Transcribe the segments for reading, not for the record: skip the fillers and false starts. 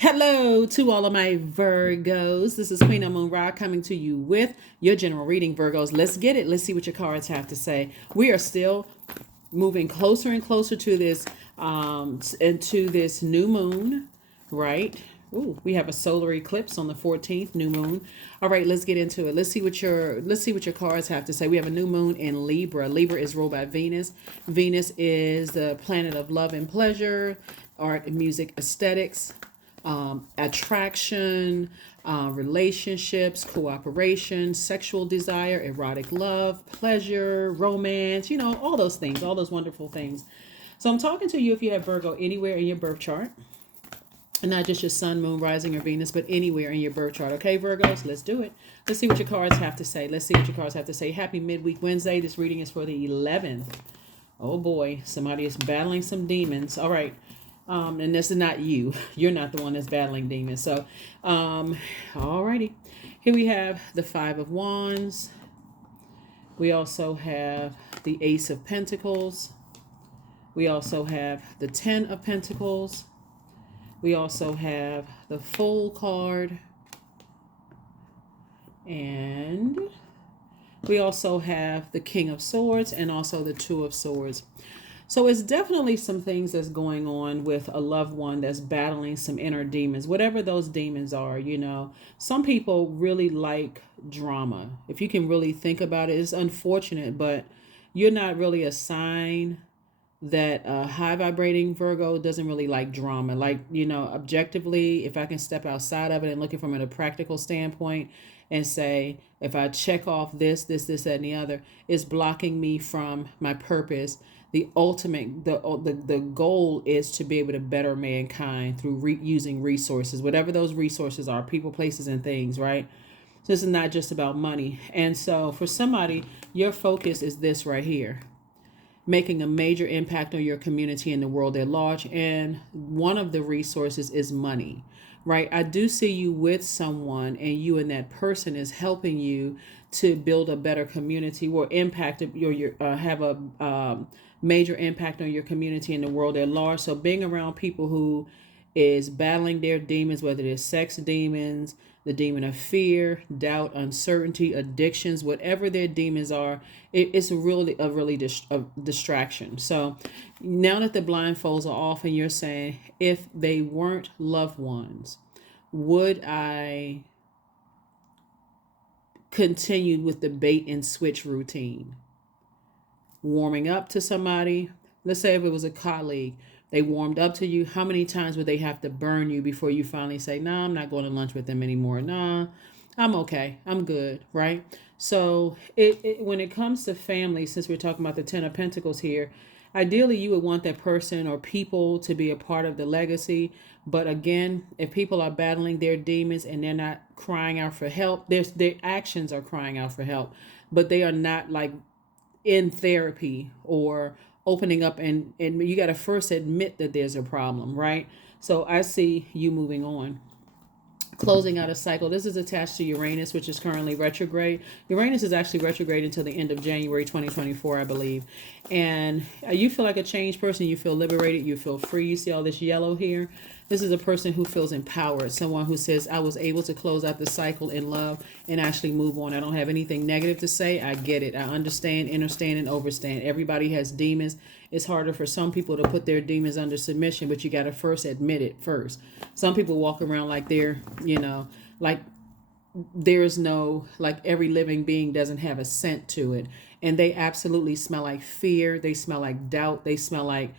Hello to all of my Virgos. This is Queen Amun Ra coming to you with your general reading, Virgos. Let's get it. Let's see what your cards have to say. We are still moving closer and closer to this into this new moon, right? Ooh, we have a solar eclipse on the 14th, new moon. All right, let's get into it. Let's see what your cards have to say. We have a new moon in Libra. Libra is ruled by Venus. Venus is the planet of love and pleasure, art, music, aesthetics, attraction, relationships, cooperation, sexual desire, erotic love, pleasure, romance, all those things, all those wonderful things. So I'm talking to you if you have Virgo anywhere in your birth chart. And not just your sun, moon, rising, or Venus, but anywhere in your birth chart. Okay, Virgos, let's do it. Let's see what your cards have to say. Let's see what your cards have to say. Happy midweek Wednesday. This reading is for the 11th. Oh boy, somebody is battling some demons. All right. And this is not you. You're not the one that's battling demons. So, alrighty. Here we have the Five of Wands. We also have the Ace of Pentacles. We also have the Ten of Pentacles. We also have the Fool card. And we also have the King of Swords and also the Two of Swords. So it's definitely some things that's going on with a loved one that's battling some inner demons, whatever those demons are. Some people really like drama. If you can really think about it, it's unfortunate, but you're not really a sign that high vibrating Virgo doesn't really like drama. Like, objectively, if I can step outside of it and look at it from a practical standpoint and say, if I check off this, that, and the other, it's blocking me from my purpose. The ultimate, the goal is to be able to better mankind through using resources, whatever those resources are, people, places, and things, right? So this is not just about money. And so for somebody, your focus is this right here, making a major impact on your community and the world at large. And one of the resources is money, right? I do see you with someone, and you and that person is helping you to build a better community or impact your have a major impact on your community and the world at large. So being around people who is battling their demons, whether it's sex demons, the demon of fear, doubt, uncertainty, addictions, whatever their demons are, it's really a distraction. So now that the blindfolds are off and you're saying, if they weren't loved ones, would I continue with the bait and switch routine? Warming up to somebody, let's say if it was a colleague, they warmed up to you. How many times would they have to burn you before you finally say, nah, I'm not going to lunch with them anymore. Nah, I'm okay. I'm good. Right. So when it comes to family, since we're talking about the Ten of Pentacles here, ideally you would want that person or people to be a part of the legacy. But again, if people are battling their demons and they're not crying out for help, their actions are crying out for help, but they are not like in therapy or opening up, and you got to first admit that there's a problem, right? So I see you moving on, closing out a cycle. This is attached to Uranus, which is currently retrograde. Uranus is actually retrograde until the end of January 2024, I believe. And you feel like a changed person. You feel liberated. You feel free. You see all this yellow here. This is a person who feels empowered. Someone who says, I was able to close out the cycle in love and actually move on. I don't have anything negative to say. I get it. I understand, understand, and overstand. Everybody has demons. It's harder for some people to put their demons under submission, but you got to first admit it first. Some people walk around like they're, like there's no, like every living being doesn't have a scent to it. And they absolutely smell like fear. They smell like doubt. They smell like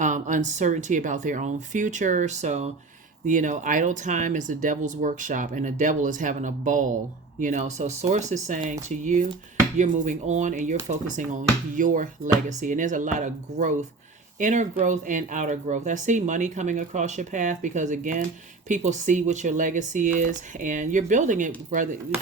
uncertainty about their own future. So, idle time is the devil's workshop, and the devil is having a ball. So Source is saying to you, you're moving on and you're focusing on your legacy. And there's a lot of growth, inner growth and outer growth. I see money coming across your path because, again, people see what your legacy is and you're building it,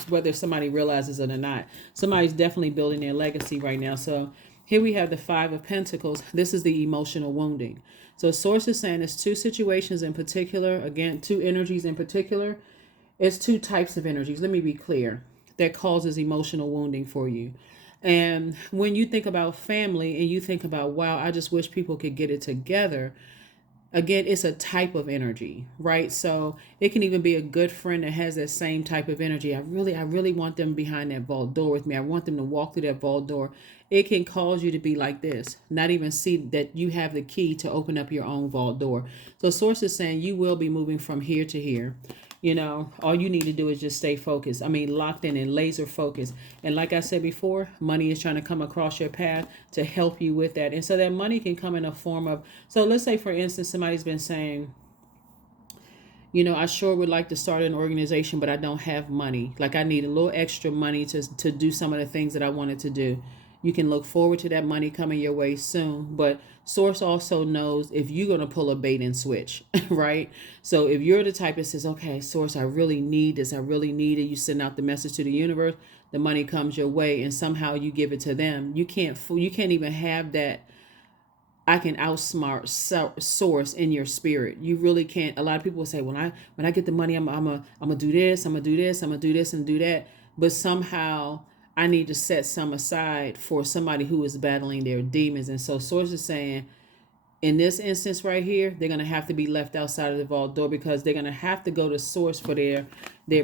whether somebody realizes it or not. Somebody's definitely building their legacy right now. So here we have the Five of Pentacles. This is the emotional wounding. So Source is saying it's two situations in particular, again, two energies in particular. It's two types of energies, let me be clear, that causes emotional wounding for you. And when you think about family and you think about, wow, I just wish people could get it together, again, it's a type of energy, right? So it can even be a good friend that has that same type of energy. I really want them behind that vault door with me. I want them to walk through that vault door. It can cause you to be like this, not even see that you have the key to open up your own vault door. So source is saying you will be moving from here to here. All you need to do is just stay focused. I mean, locked in and laser focused. And like I said before, money is trying to come across your path to help you with that. And so that money can come in a form of, so let's say, for instance, somebody's been saying, I sure would like to start an organization, but I don't have money. Like I need a little extra money to do some of the things that I wanted to do. You can look forward to that money coming your way soon. But source also knows if you're going to pull a bait and switch, right? So if you're the type that says, okay, source, I really need this. I really need it. You send out the message to the universe, the money comes your way, and somehow you give it to them. You can't even have that I can outsmart source in your spirit. You really can't. A lot of people say, when I get the money, I'm gonna do this, I'm gonna do this, I'm gonna do this and do that. But somehow I need to set some aside for somebody who is battling their demons. And so source is saying, in this instance right here, they're gonna have to be left outside of the vault door, because they're gonna have to go to source for their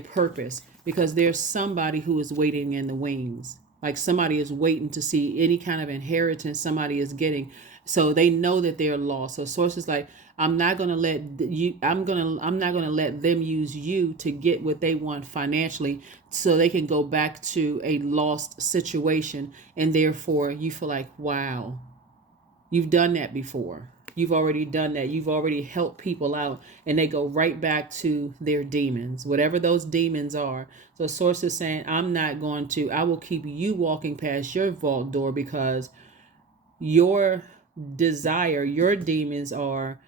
purpose, because there's somebody who is waiting in the wings. Like somebody is waiting to see any kind of inheritance somebody is getting. So they know that they're lost. So source is like, I'm not gonna let I'm not gonna let them use you to get what they want financially, so they can go back to a lost situation. And therefore you feel like, wow, you've done that before. You've already done that. You've already helped people out, and they go right back to their demons, whatever those demons are. So source is saying, I will keep you walking past your vault door, because your desire, your demons are,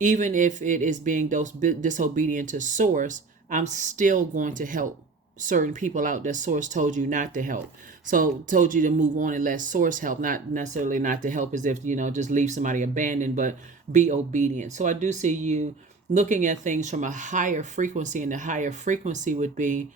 even if it is being disobedient to source, I'm still going to help certain people out that source told you not to help. So told you to move on and let source help, not necessarily not to help as if, just leave somebody abandoned, but be obedient. So I do see you looking at things from a higher frequency, and the higher frequency would be,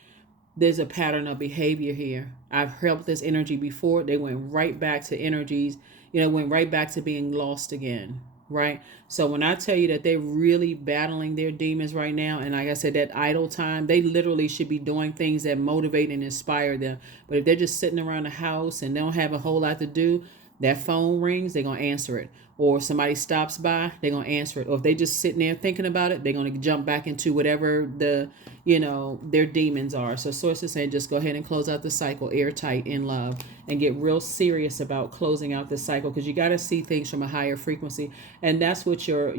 there's a pattern of behavior here. I've helped this energy before. They went right back to energies, went right back to being lost again, right? So when I tell you that they're really battling their demons right now, and like I said, that idle time, they literally should be doing things that motivate and inspire them. But if they're just sitting around the house and they don't have a whole lot to do, that phone rings, they're going to answer it. Or somebody stops by, they're going to answer it. Or if they just sitting there thinking about it, they're going to jump back into whatever their demons are. So source is saying, just go ahead and close out the cycle airtight in love, and get real serious about closing out the cycle, because you got to see things from a higher frequency. And that's what your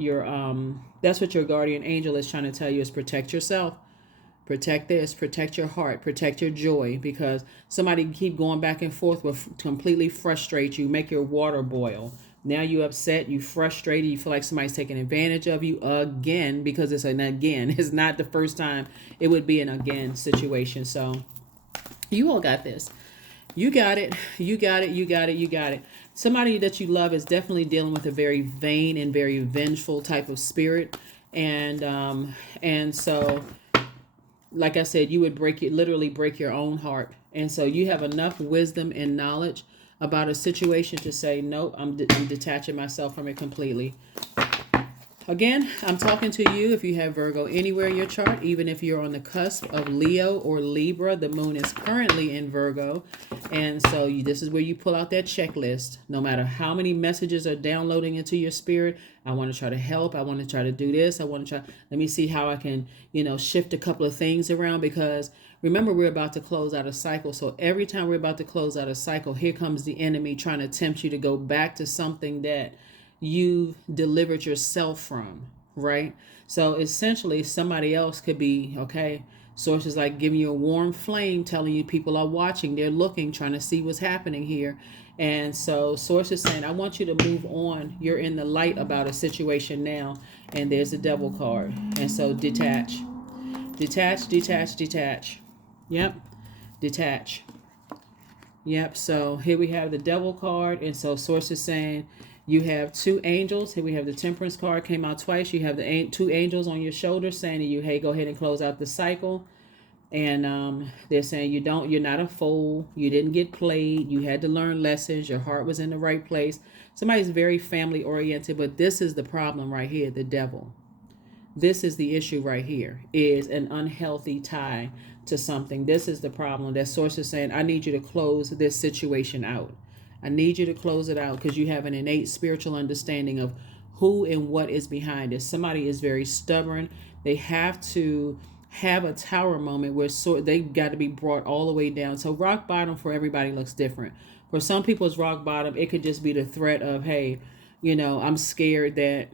guardian angel is trying to tell you, is protect yourself. Protect this, protect your heart, protect your joy, because somebody can keep going back and forth will completely frustrate you, make your water boil. Now you upset, you frustrated, you feel like somebody's taking advantage of you again, because it's an again. It's not the first time. It would be an again situation. So you all got this. You got it. You got it. You got it. You got it. Somebody that you love is definitely dealing with a very vain and very vengeful type of spirit. And so, like I said, you would literally break your own heart. And so you have enough wisdom and knowledge about a situation to say, nope, I'm detaching myself from it completely. Again, I'm talking to you if you have Virgo anywhere in your chart, even if you're on the cusp of Leo or Libra. The moon is currently in Virgo. And so this is where you pull out that checklist. No matter how many messages are downloading into your spirit, I want to try to help. I want to try to do this. I want to try. Let me see how I can, shift a couple of things around, because remember, we're about to close out a cycle. So every time we're about to close out a cycle, here comes the enemy trying to tempt you to go back to something that you delivered yourself from, right? So essentially somebody else could be, okay, sources like giving you a warm flame, telling you people are watching, they're looking, trying to see what's happening here. And so sources saying, I want you to move on. You're in the light about a situation now. And there's the devil card. And so detach. Detach, detach, detach. Yep. Detach. Yep. So here we have the devil card. And so sources saying, you have two angels. Here we have the temperance card, came out twice. You have the two angels on your shoulders saying to you, hey, go ahead and close out the cycle. And they're saying you're not a fool. You didn't get played. You had to learn lessons. Your heart was in the right place. Somebody's very family oriented, but this is the problem right here, the devil. This is the issue right here, is an unhealthy tie to something. This is the problem. That source is saying, I need you to close this situation out. I need you to close it out because you have an innate spiritual understanding of who and what is behind it. Somebody is very stubborn. They have to have a tower moment where they've got to be brought all the way down. So rock bottom for everybody looks different. For some people's rock bottom, it could just be the threat of, hey, I'm scared that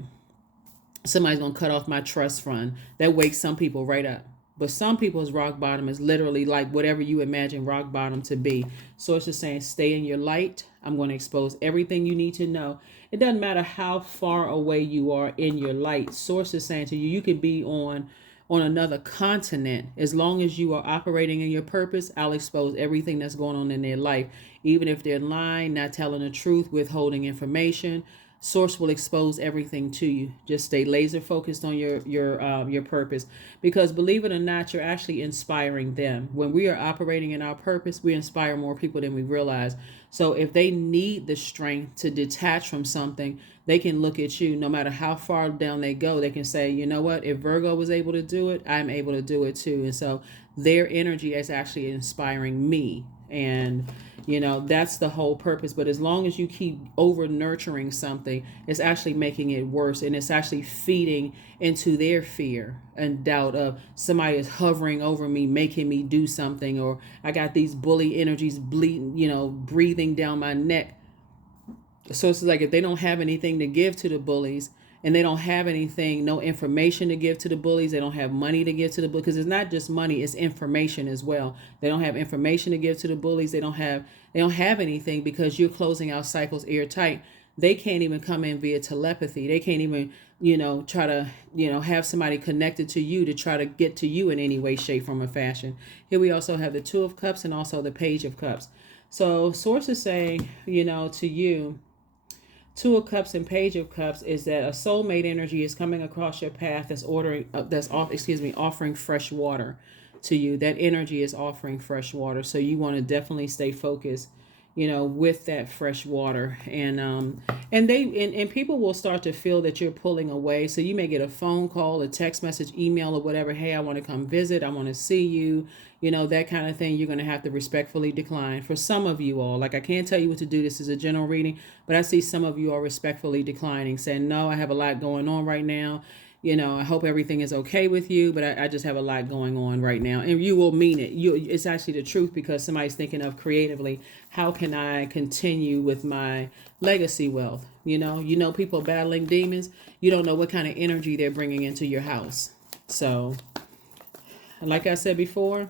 somebody's going to cut off my trust fund. That wakes some people right up. But some people's rock bottom is literally like whatever you imagine rock bottom to be. So it's just saying, stay in your light. I'm going to expose everything you need to know. It doesn't matter how far away you are in your light. Source is saying to you, you could be on another continent. As long as you are operating in your purpose, I'll expose everything that's going on in their life. Even if they're lying, not telling the truth, withholding information, source will expose everything to you. Just stay laser focused on your purpose, because believe it or not, you're actually inspiring them. When we are operating in our purpose, we inspire more people than we realize. So if they need the strength to detach from something, they can look at you. No matter how far down they go, they can say, you know what, if Virgo was able to do it, I'm able to do it too. And so their energy is actually inspiring me. And that's the whole purpose. But as long as you keep over nurturing something, it's actually making it worse, and it's actually feeding into their fear and doubt of somebody is hovering over me, making me do something, or I got these bully energies bleeding, breathing down my neck. So it's like if they don't have anything to give to the bullies, and they don't have anything, no information to give to the bullies, they don't have money to give to the bullies, because it's not just money, it's information as well. They don't have information to give to the bullies. They don't have anything, because you're closing out cycles airtight. They can't even come in via telepathy. They can't even try to have somebody connected to you to try to get to you in any way, shape, form, or fashion. Here we also have the Two of Cups and also the Page of Cups. So source is saying to you, Two of Cups and Page of Cups, is that a soulmate energy is coming across your path offering fresh water to you. That energy is offering fresh water. So you want to definitely stay focused, with that fresh water. And people will start to feel that you're pulling away. So you may get a phone call, a text message, email, or whatever. Hey, I want to come visit. I want to see you. That kind of thing. You're going to have to respectfully decline. For some of you all, like, I can't tell you what to do. This is a general reading, but I see some of you are respectfully declining, saying, no, I have a lot going on right now. I hope everything is okay with you, but I just have a lot going on right now. And you will mean it. It's actually the truth, because somebody's thinking of creatively, how can I continue with my legacy wealth? People battling demons. You don't know what kind of energy they're bringing into your house. So, like I said before,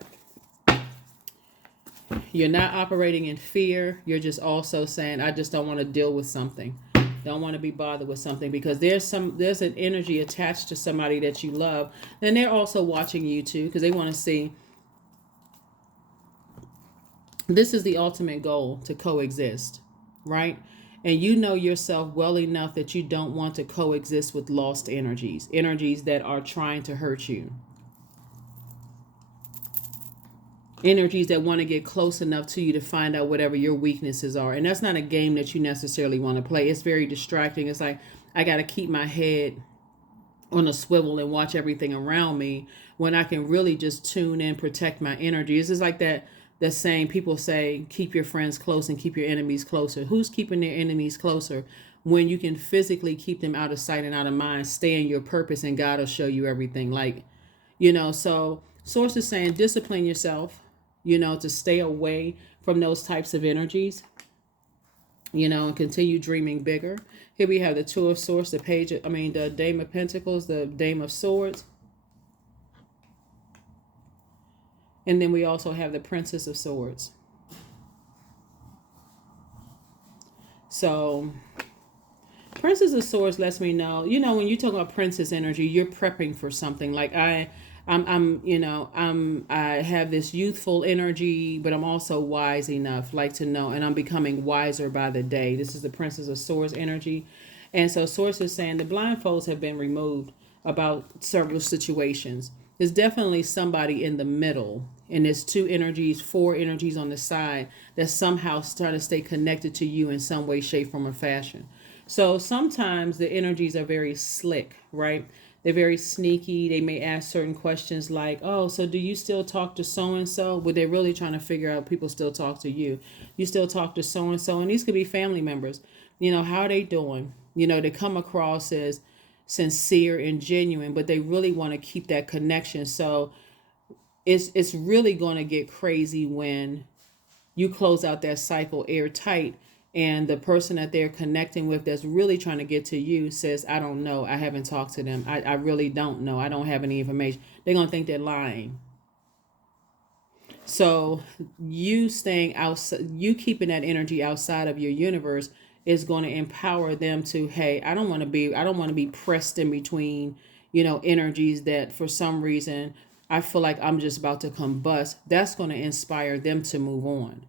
you're not operating in fear. You're just also saying, I just don't want to deal with something. Don't want to be bothered with something, because there's an energy attached to somebody that you love, and they're also watching you too, because they want to see. This is the ultimate goal, to coexist, right? And you know yourself well enough that you don't want to coexist with lost energies that are trying to hurt you. Energies that want to get close enough to you to find out whatever your weaknesses are. And that's not a game that you necessarily want to play. It's very distracting. It's like, I got to keep my head on a swivel and watch everything around me, when I can really just tune in, protect my energy. It's just like that saying people say, keep your friends close and keep your enemies closer. Who's keeping their enemies closer when you can physically keep them out of sight and out of mind? Stay in your purpose, and God will show you everything. So source is saying, discipline yourself, to stay away from those types of energies, and continue dreaming bigger. Here we have the Two of Swords, the Dame of Pentacles, the Dame of Swords. And then we also have the Princess of Swords. So Princess of Swords lets me know, when you talk about princess energy, you're prepping for something. Like I have this youthful energy, but I'm also wise enough, like, to know, and I'm becoming wiser by the day. This is the Princess of Swords energy. And so Source is saying the blindfolds have been removed about several situations. There's definitely somebody in the middle, and there's two energies, four energies on the side that somehow trying to stay connected to you in some way, shape, form, or fashion. So sometimes the energies are very slick, right? They're very sneaky. They may ask certain questions like, "Oh, so do you still talk to so and so?" But they're really trying to figure out people still talk to you. You still talk to so and so, and these could be family members. How are they doing? They come across as sincere and genuine, but they really want to keep that connection. So it's really going to get crazy when you close out that cycle airtight, and the person that they're connecting with that's really trying to get to you says, "I don't know, I haven't talked to them, I really don't know, I don't have any information." They're going to think they're lying. So you staying outside, you keeping that energy outside of your universe is going to empower them to, hey, I don't want to be pressed in between, energies that for some reason I feel like I'm just about to combust. That's going to inspire them to move on.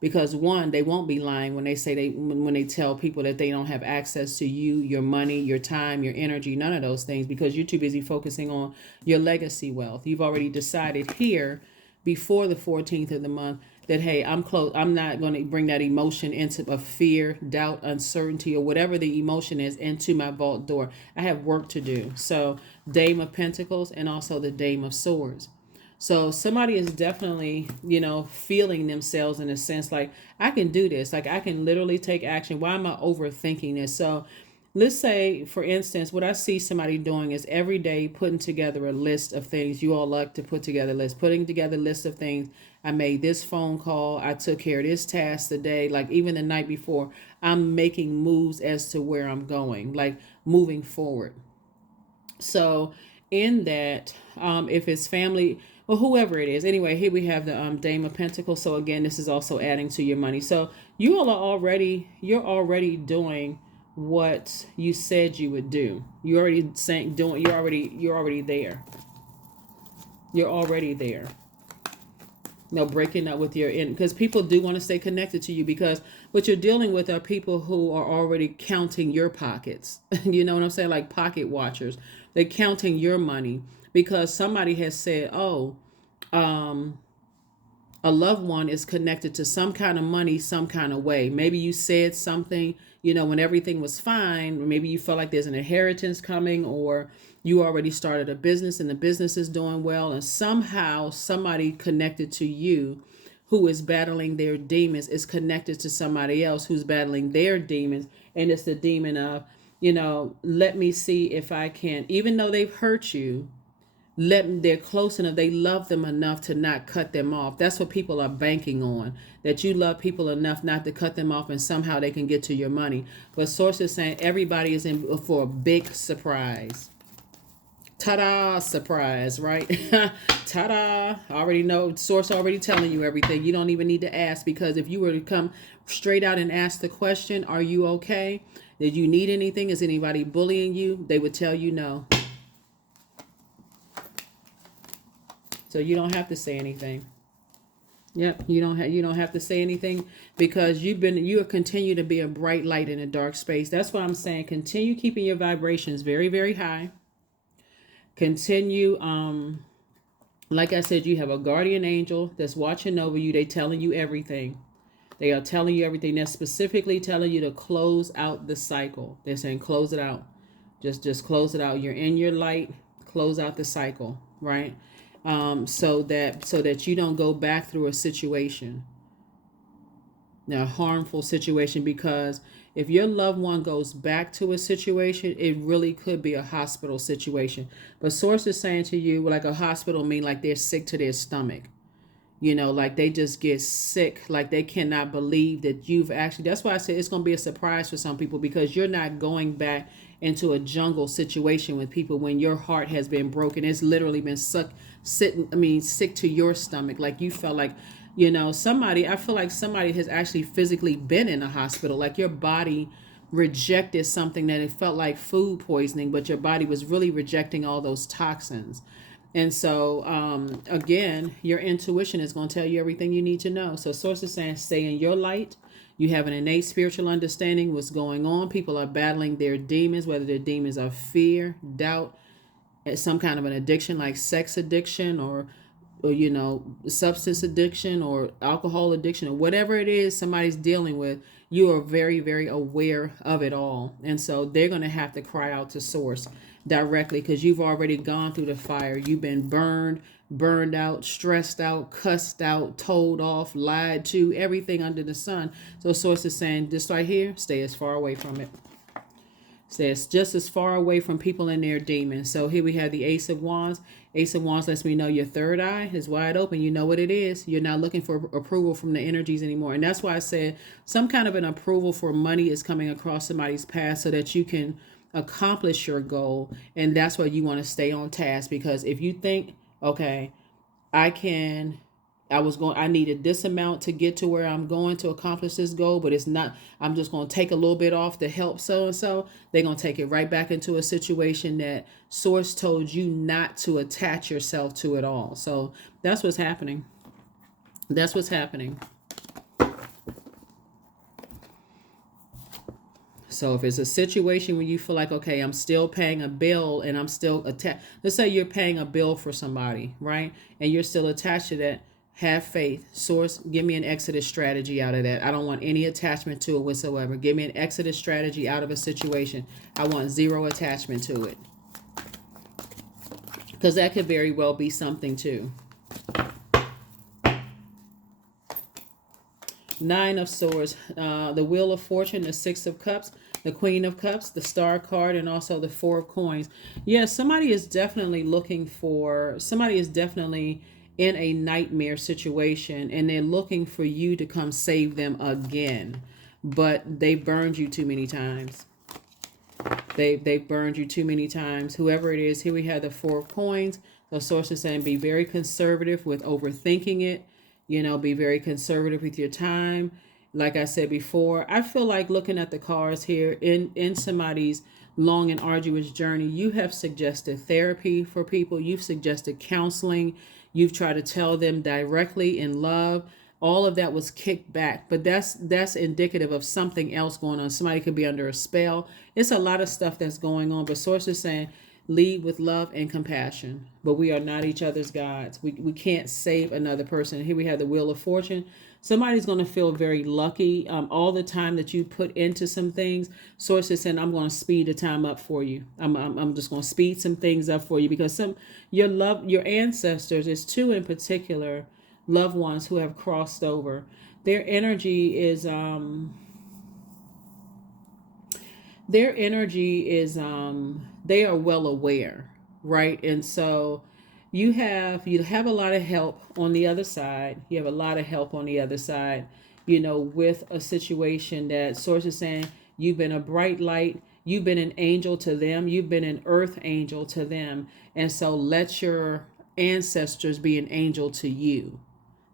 Because one, they won't be lying when they say when they tell people that they don't have access to you, your money, your time, your energy, none of those things, because you're too busy focusing on your legacy wealth. You've already decided here before the 14th of the month that, hey, I'm close. I'm not going to bring that emotion into a fear, doubt, uncertainty, or whatever the emotion is into my vault door. I have work to do. So Dame of Pentacles and also the Dame of Swords. So somebody is definitely, feeling themselves in a sense like, I can do this. Like, I can literally take action. Why am I overthinking this? So let's say, for instance, what I see somebody doing is every day putting together a list of things. You all like to put together lists, putting together a list of things. I made this phone call. I took care of this task today. Like, even the night before, I'm making moves as to where I'm going, like moving forward. So in that, if it's family, well, whoever it is, anyway, here we have the Dame of Pentacles. So again, this is also adding to your money. So you're already doing what you said you would do. You're already saying doing. You're already there. You're already there. No, breaking up with your in, because people do want to stay connected to you, because what you're dealing with are people who are already counting your pockets. You know what I'm saying? Like pocket watchers. They're counting your money because somebody has said, "Oh, um, a loved one is connected to some kind of money, some kind of way." Maybe you said something, when everything was fine. Maybe you felt like there's an inheritance coming, or you already started a business and the business is doing well. And somehow somebody connected to you who is battling their demons is connected to somebody else who's battling their demons. And it's the demon of, let me see if I can, even though they've hurt you, they're close enough, they love them enough to not cut them off. That's what people are banking on, that you love people enough not to cut them off, and somehow they can get to your money. But source is saying everybody is in for a big surprise. Ta-da, surprise, right? Ta-da. Already know, source already telling you everything. You don't even need to ask, because if you were to come straight out and ask the question, "Are you okay? Did you need anything? Is anybody bullying you?" They would tell you no. So you don't have to say anything. Yep, you don't have to say anything, because you continue to be a bright light in a dark space. That's why I'm saying continue keeping your vibrations very, very high. Continue, like I said, you have a guardian angel that's watching over you. They telling you everything. They are telling you everything. They're specifically telling you to close out the cycle. They're saying close it out. Just close it out. You're in your light. Close out the cycle, right? So that you don't go back through a situation, a harmful situation, because if your loved one goes back to a situation, it really could be a hospital situation. But source is saying to you, like a hospital mean like they're sick to their stomach. Like they just get sick, like they cannot believe that you've actually, that's why I said it's going to be a surprise for some people, because you're not going back into a jungle situation with people when your heart has been broken. It's literally been sick to your stomach. Like you felt like, I feel like somebody has actually physically been in a hospital, like your body rejected something that it felt like food poisoning, but your body was really rejecting all those toxins. And so, again, your intuition is going to tell you everything you need to know. So source is saying stay in your light. You have an innate spiritual understanding what's going on. People are battling their demons, whether their demons are fear, doubt, some kind of an addiction, like sex addiction, or substance addiction or alcohol addiction, or whatever it is somebody's dealing with, you are very, very aware of it all. And so they're going to have to cry out to source directly, because you've already gone through the fire. You've been burned out, stressed out, cussed out, told off, lied to, everything under the sun. So source is saying, this right here, stay as far away from it. Says just as far away from people and their demons. So here we have the Ace of Wands. Ace of Wands lets me know your third eye is wide open. You know what it is. You're not looking for approval from the energies anymore. And that's why I said some kind of an approval for money is coming across somebody's path so that you can accomplish your goal. And that's why you want to stay on task. Because if you think, okay, I needed this amount to get to where I'm going to accomplish this goal, but it's not, I'm just going to take a little bit off to help so-and-so. They're going to take it right back into a situation that source told you not to attach yourself to at all. So that's what's happening. That's what's happening. So if it's a situation where you feel like, okay, I'm still paying a bill and I'm still attached. Let's say you're paying a bill for somebody, right? And you're still attached to that. Have faith. Source, give me an exodus strategy out of that. I don't want any attachment to it whatsoever. Give me an exodus strategy out of a situation. I want zero attachment to it. Because that could very well be something too. Nine of Swords, the Wheel of Fortune, the Six of Cups, the Queen of Cups, the Star card, and also the Four of Coins. Yes, somebody is definitely in a nightmare situation, and they're looking for you to come save them again. But they burned you too many times. They've burned you too many times. Whoever it is, here we have the Four of Coins. The source is saying be very conservative with overthinking it. Be very conservative with your time. Like I said before, I feel like looking at the cards here in somebody's long and arduous journey, you have suggested therapy for people. You've suggested counseling. You've tried to tell them directly in love. All of that was kicked back, but that's indicative of something else going on. Somebody could be under a spell. It's a lot of stuff that's going on, but source is saying lead with love and compassion, but we are not each other's gods. We can't save another person. Here we have the Wheel of Fortune. Somebody's going to feel very lucky. All the time that you put into some things, source is saying, I'm going to speed the time up for you. I'm just going to speed some things up for you, because your ancestors, is two in particular, loved ones who have crossed over. Their energy is they are well aware, right? And so you have a lot of help on the other side. You have a lot of help on the other side, with a situation that source is saying you've been a bright light. You've been an angel to them. You've been an earth angel to them. And so let your ancestors be an angel to you.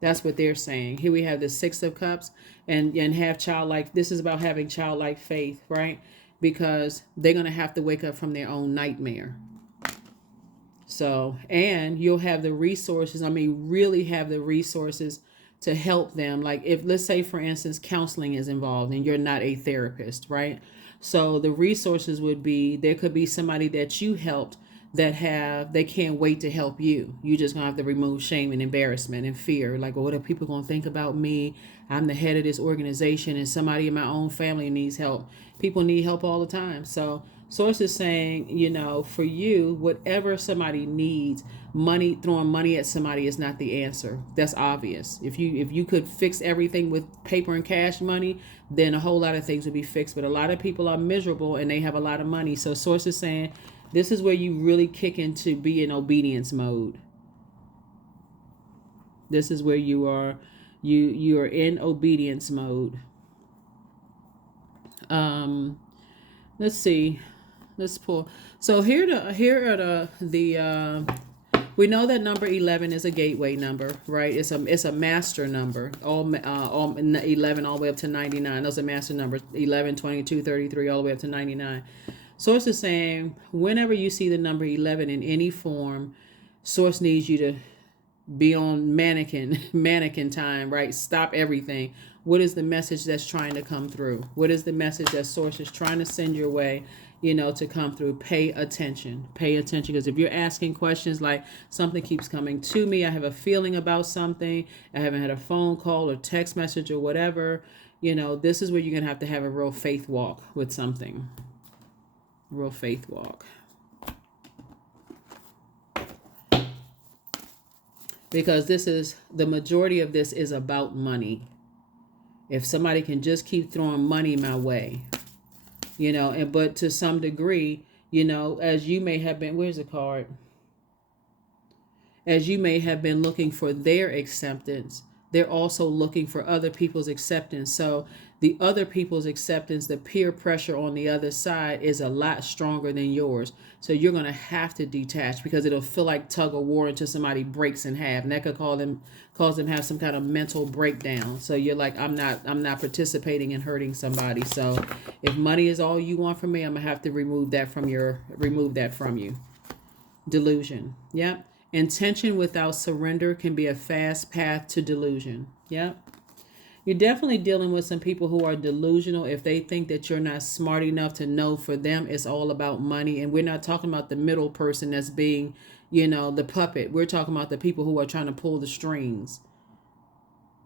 That's what they're saying. Here we have the Six of Cups and have childlike. This is about having childlike faith, right? Because they're going to have to wake up from their own nightmare. So, and you'll have the resources. Really have the resources to help them. Like if, let's say, for instance, counseling is involved and you're not a therapist, right? So the resources would be, there could be somebody that you helped they can't wait to help you. You just gonna have to remove shame and embarrassment and fear. Like, well, what are people gonna think about me? I'm the head of this organization and somebody in my own family needs help. People need help all the time. So source is saying, for you, whatever somebody needs, throwing money at somebody is not the answer. That's obvious. If you could fix everything with paper and cash money, then a whole lot of things would be fixed. But a lot of people are miserable and they have a lot of money. So source is saying, this is where you really kick into be in obedience mode. This is where you are in obedience mode. Let's see. Let's pull. So here are the we know that number 11 is a gateway number, right? It's a master number. All 11 all the way up to 99. Those are master numbers. 11, 22, 33 all the way up to 99. Source is saying, whenever you see the number 11 in any form, source needs you to be on mannequin time, right? Stop everything. What is the message that's trying to come through? What is the message that source is trying to send your way? to come through. Pay attention. Pay attention, because if you're asking questions like something keeps coming to me, I have a feeling about something, I haven't had a phone call or text message or whatever, this is where you're going to have a real faith walk with something. Real faith walk. Because the majority of this is about money. If somebody can just keep throwing money my way, but to some degree, as you may have been, where's the card? As you may have been looking for their acceptance, they're also looking for other people's acceptance. So the other people's acceptance, the peer pressure on the other side is a lot stronger than yours. So you're going to have to detach, because it'll feel like tug of war until somebody breaks in half. And that could cause them have some kind of mental breakdown. So you're like, I'm not participating in hurting somebody. So if money is all you want from me, I'm going to have to remove that from you. Delusion. Yep. Intention without surrender can be a fast path to delusion. Yep. You're definitely dealing with some people who are delusional if they think that you're not smart enough to know for them it's all about money. And we're not talking about the middle person that's being, the puppet. We're talking about the people who are trying to pull the strings.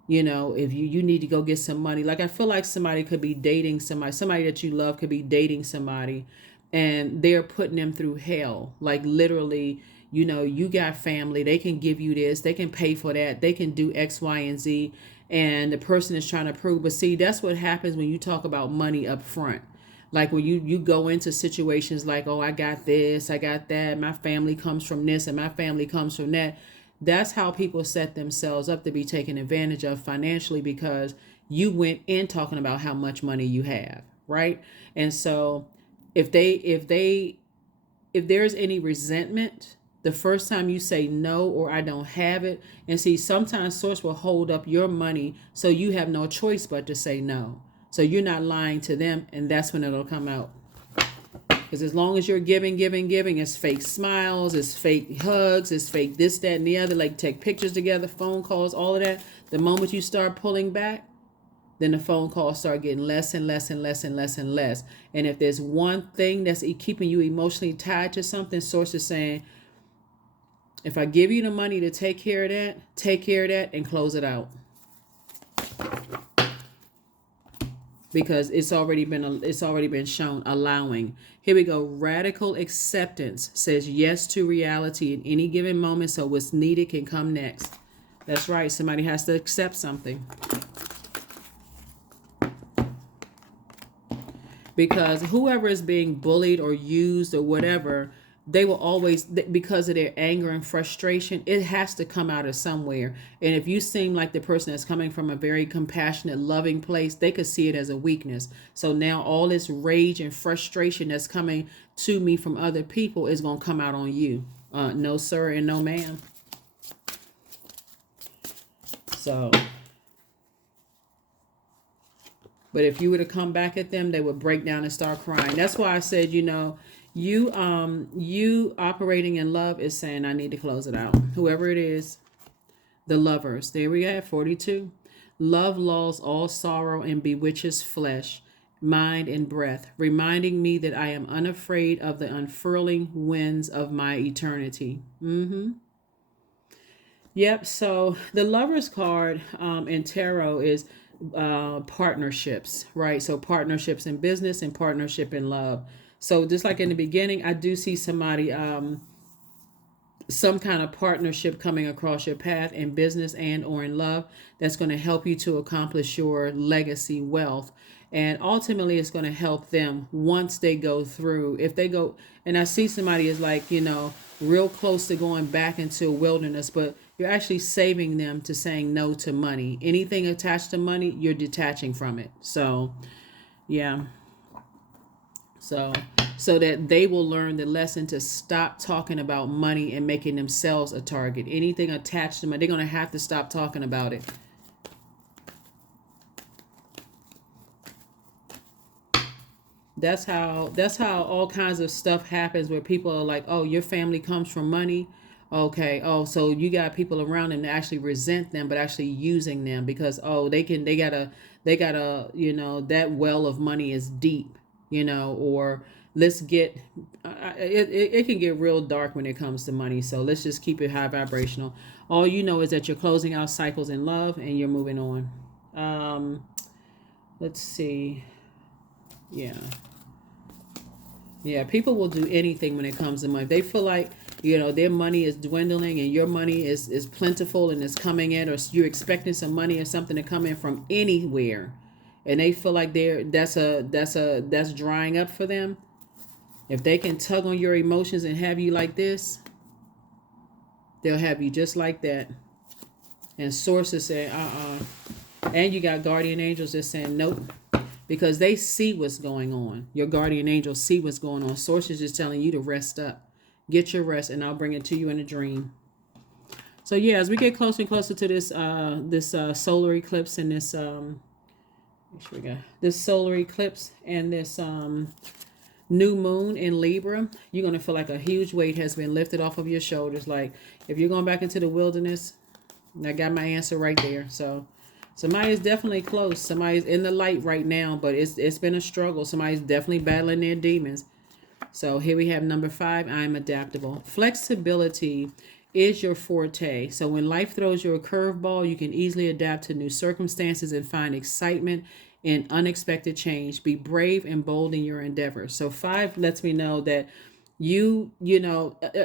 If you need to go get some money. Like, I feel like somebody could be dating somebody that you love could be dating somebody, and they're putting them through hell. Like, literally, you got family, they can give you this, they can pay for that, they can do X, Y, and Z. And the person is trying to prove. But see, that's what happens when you talk about money up front. Like, when you go into situations like, oh, I got this, I got that, my family comes from this and my family comes from that. That's how people set themselves up to be taken advantage of financially, because you went in talking about how much money you have, right? And so if there's any resentment, the first time you say no or I don't have it, and see, sometimes source will hold up your money so you have no choice but to say no. So you're not lying to them, and that's when it'll come out. Because as long as you're giving, it's fake smiles, it's fake hugs, it's fake this, that, and the other, like take pictures together, phone calls, all of that. The moment you start pulling back, then the phone calls start getting less and less and less and less and less. And if there's one thing that's keeping you emotionally tied to something, source is saying, if I give you the money to take care of that and close it out. Because it's already been shown. Allowing. Here we go. Radical acceptance says yes to reality in any given moment, so what's needed can come next. That's right. Somebody has to accept something. Because whoever is being bullied or used or whatever, they will always, because of their anger and frustration, it has to come out of somewhere. And if you seem like the person that's coming from a very compassionate, loving place, they could see it as a weakness. So now all this rage and frustration that's coming to me from other people is going to come out on you. No, sir, and no, ma'am. So, but if you were to come back at them, they would break down and start crying. That's why I said, you operating in love is saying, I need to close it out. Whoever it is, the Lovers. There we have 42. Love lulls all sorrow and bewitches flesh, mind, and breath, reminding me that I am unafraid of the unfurling winds of my eternity. Yep. So the Lovers card in tarot is partnerships, right? So partnerships in business and partnership in love. So just like in the beginning, I do see somebody, some kind of partnership coming across your path in business and or in love that's going to help you to accomplish your legacy wealth. And ultimately, it's going to help them once they go through. If they go, and I see somebody is like, real close to going back into a wilderness, but you're actually saving them to saying no to money. Anything attached to money, you're detaching from it. So, yeah. So that they will learn the lesson to stop talking about money and making themselves a target. Anything attached to money, they're going to have to stop talking about it. That's how all kinds of stuff happens, where people are like, oh, your family comes from money. Okay. Oh, so you got people around them that actually resent them, but actually using them because, oh, they gotta, that well of money is deep, or let's get it can get real dark when it comes to money, so let's just keep it high vibrational. All you know is that you're closing out cycles in love and you're moving on. Let's see. Yeah. Yeah, people will do anything when it comes to money. They feel like, their money is dwindling and your money is plentiful and is coming in, or you're expecting some money or something to come in from anywhere, and they feel like that's drying up for them. If they can tug on your emotions and have you like this, they'll have you just like that. And sources say, and you got guardian angels just saying nope, because they see what's going on. Your guardian angels see what's going on. Sources just telling you to rest up. Get your rest, and I'll bring it to you in a dream. So yeah, as we get closer and closer to this solar eclipse and this make sure we got this solar eclipse and this new moon in Libra, you're going to feel like a huge weight has been lifted off of your shoulders. Like if you're going back into the wilderness, I got my answer right there. So somebody is definitely close. Somebody's in the light right now, but it's been a struggle. Somebody's definitely battling their demons. So here we have number 5, I'm adaptable. Flexibility is your forte. So when life throws you a curveball, you can easily adapt to new circumstances and find excitement in unexpected change. Be brave and bold in your endeavors. So 5 lets me know that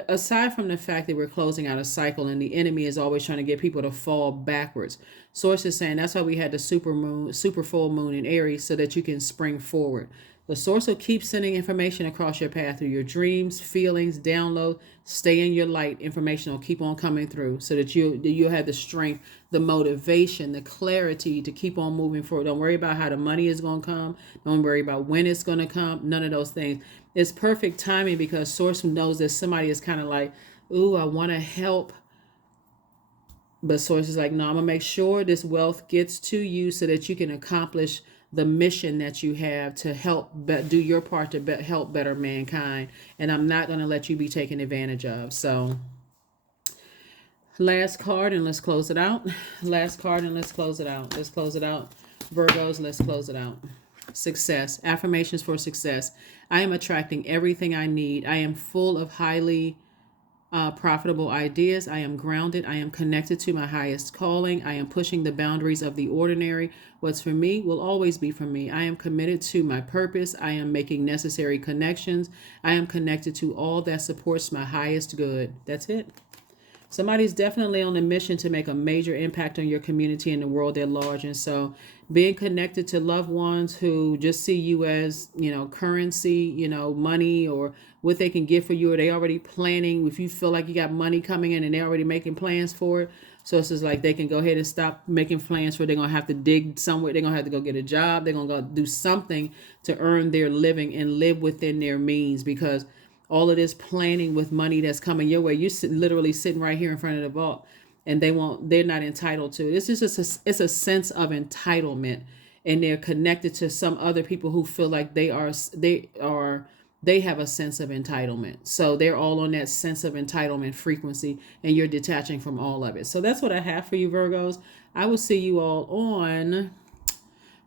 aside from the fact that we're closing out a cycle and the enemy is always trying to get people to fall backwards. Sources saying that's why we had the super full moon in Aries, so that you can spring forward. The source will keep sending information across your path through your dreams, feelings, download. Stay in your light. Information will keep on coming through so that you'll have the strength, the motivation, the clarity to keep on moving forward. Don't worry about how the money is going to come. Don't worry about when it's going to come. None of those things. It's perfect timing because source knows that somebody is kind of like, ooh, I want to help. But source is like, no, I'm going to make sure this wealth gets to you so that you can accomplish the mission that you have to help do your part to help better mankind. And I'm not going to let you be taken advantage of. So last card and let's close it out. Last card and let's close it out. Let's close it out. Virgos, let's close it out. Success. Affirmations for success. I am attracting everything I need. I am full of highly profitable ideas. I am grounded. I am connected to my highest calling. I am pushing the boundaries of the ordinary. What's for me will always be for me. I am committed to my purpose. I am making necessary connections. I am connected to all that supports my highest good. That's it. Somebody's definitely on a mission to make a major impact on your community and the world at large. And so being connected to loved ones who just see you as, currency, money or what they can get for you, or they already planning. If you feel like you got money coming in and they're already making plans for it. So it's just like they can go ahead and stop making plans for it. They're going to have to dig somewhere. They're going to have to go get a job. They're going to go do something to earn their living and live within their means, because all of this planning with money that's coming your way, literally sitting right here in front of the vault, and they're not entitled to it. It's just it's a sense of entitlement, and they're connected to some other people who feel like they have a sense of entitlement. So they're all on that sense of entitlement frequency, and you're detaching from all of it. So that's what I have for you, Virgos. I will see you all on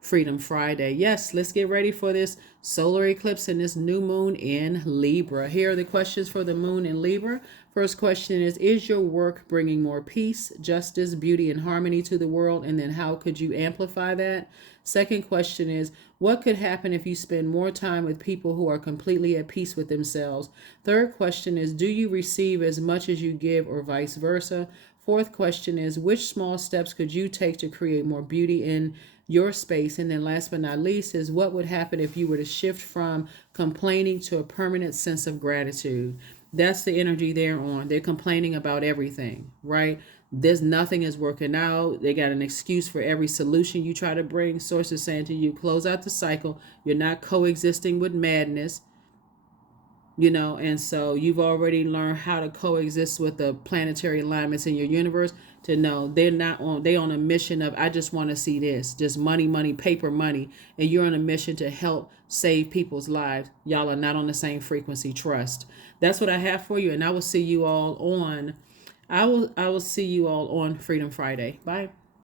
Freedom Friday. Yes, let's get ready for this solar eclipse and this new moon in Libra. Here are the questions for the moon in Libra. First question is your work bringing more peace, justice, beauty, and harmony to the world? And then how could you amplify that? Second question is, what could happen if you spend more time with people who are completely at peace with themselves? Third question is, do you receive as much as you give, or vice versa? Fourth question is, which small steps could you take to create more beauty in your space? And then last but not least is, what would happen if you were to shift from complaining to a permanent sense of gratitude? That's the energy they're on. They're complaining about everything, right? There's nothing is working out. They got an excuse for every solution you try to bring. Sources saying to you, close out the cycle. You're not coexisting with madness. And so you've already learned how to coexist with the planetary alignments in your universe, to know they're on a mission of, I just want to see this, just money, paper money. And you're on a mission to help save people's lives. Y'all are not on the same frequency. Trust. That's what I have for you. And I will see you all on Freedom Friday. Bye.